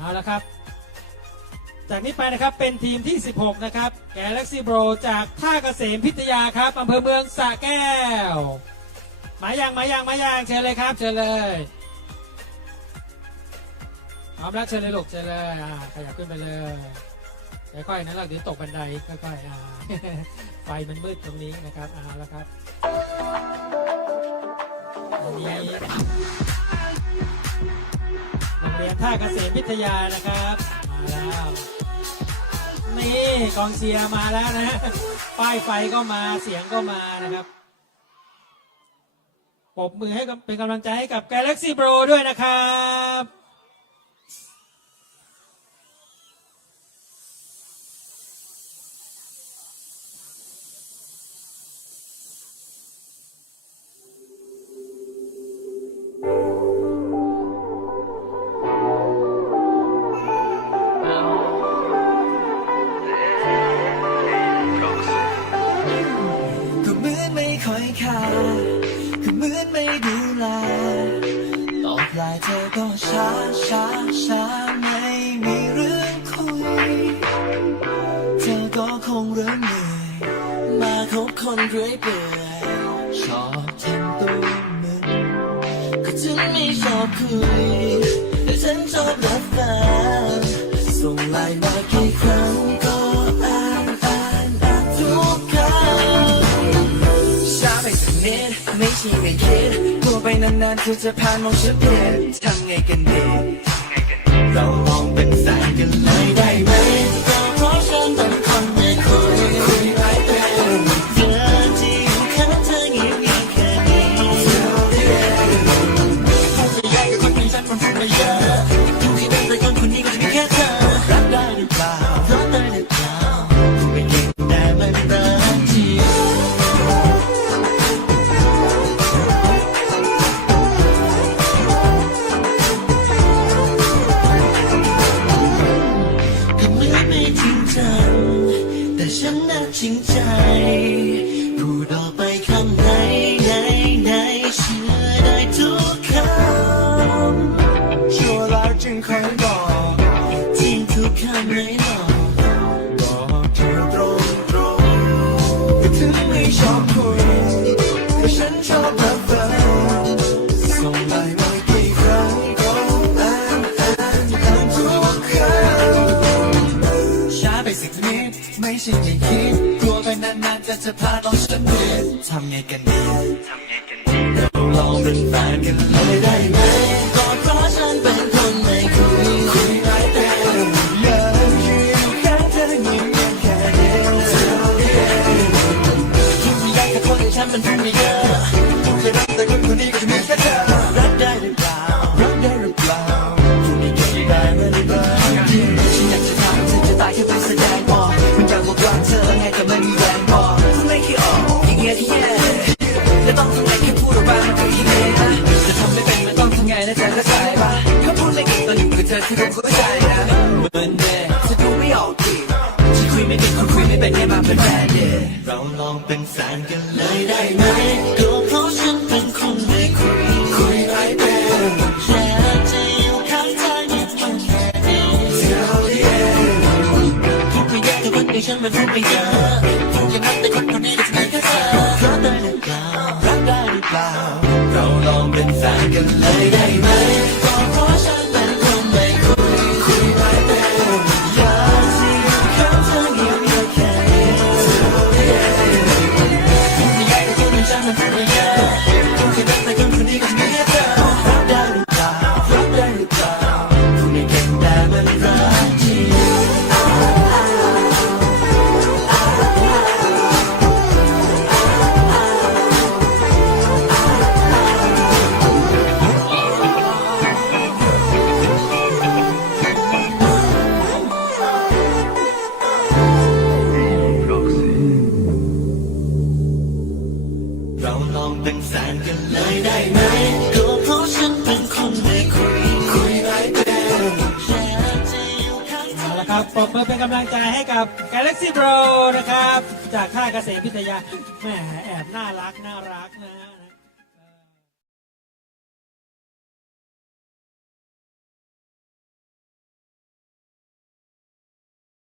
เอาละครับ จากนี้ไปนะครับเป็นทีมที่ 16 นะครับ Galaxy Bro จากท่าเกษมพิทยาครับอำเภอเมืองสระแก้วมายังมายังมายังเชิญเลยครับเชิญเลยพร้อมแล้วเชิญเลยลูกเชิญเลยอ่าขยับขึ้นไปเลยค่อยๆนะเราเดี๋ยวตกบันไดค่อยๆอ่าไฟมันมืดตรงนี้นะครับเอาละครับอันนี้ ท่าเกษตรพิทยานะครับมาแล้วนี่กองเชียร์มาแล้วนะป้ายไฟก็มาเสียงก็มานะครับปรบมือให้เป็นกำลังใจให้กับ Galaxy Pro ด้วยนะครับ่ค่อยค่าก็เหมือนไม่ดูแลตอบไลน์เธอก็ช้าช้าช้าไม่มีเรื่องคุย เธอก็คงเริ่มเหนื่อย มาคบคนเรื่อยเปื่อยชอบทำตัวมึนก็ถึงไม่ชอบคุยแต่ฉันชอบรับฟัง ดไม่ใช่ไม่คิดกลัวไปนานๆเธอจะผ่านมองฉันเปลี่ยนทำไงกันดี เราลองเป็นแฟนกันเลยได้ไหมก็เพราะฉันเป็นคนไม่คุยคุยไม่เป็นเธอที่อยู่ข้างเธอเงียบเงียบแค่นี้เธอที่เองพูดไปใหญ่กับคนที่ฉันมันพูดไปเยอะทุกที่เป็นแต่คนคนนี้ก็มีแค่เธอรับได้หรือเปล่ารับได้หรือเปล่า คำเลยหรอกบอกเธอตรงตรงๆก็ถึงไม่ชอบคุยแต่ฉันชอบรับฟังส่งไลน์มากี่ครั้งก็อ่านอ่านอ่านทุกคำช้าไปสักนิดไม่ใช่ไม่คิดกลัวไปนานๆจะจะพาต้องฉันเปลี่ยนทำไงกันดีเราลองเป็นแฟนกันเลย อนอยู่กับเธอที่ผมเข้าใจนะเหมือนเดิมจะดูไม่ออกดิฉันคุยไม่เป็นคนคุยไม่เป็นให้มาเป็นแฟนเดเราลองเป็นแฟนกันเลยได้ไหมก็เพราะฉันเป็นคนไม่คุยคุยไม่เป็นแค่จะอยู่ข้างเธออยู่แค่นี้เท่าที่เองพูดไม่ยากแต่วันนี้ฉันมันพูดไม่เยอะพูดอย่างนั้นแต่คนคนนี้ก็จะมีแค่เธอรักได้หรือเปล่ารักได้หรือเปล่าเราลองเป็นแฟนกันเลยได้ไหมก็เพราะฉัน แฟนกันเลยได้ไหมก็เพราะฉันเป็นคนไม่คุยคุยไรเป็นแค่จะอยู่ข้างเอาละครับปรบมือเป็นกำลังใจให้กับ Galaxy Bro นะครับ จากท่าเกษตรพิทยาแหมแอบน่ารักน่ารักนะ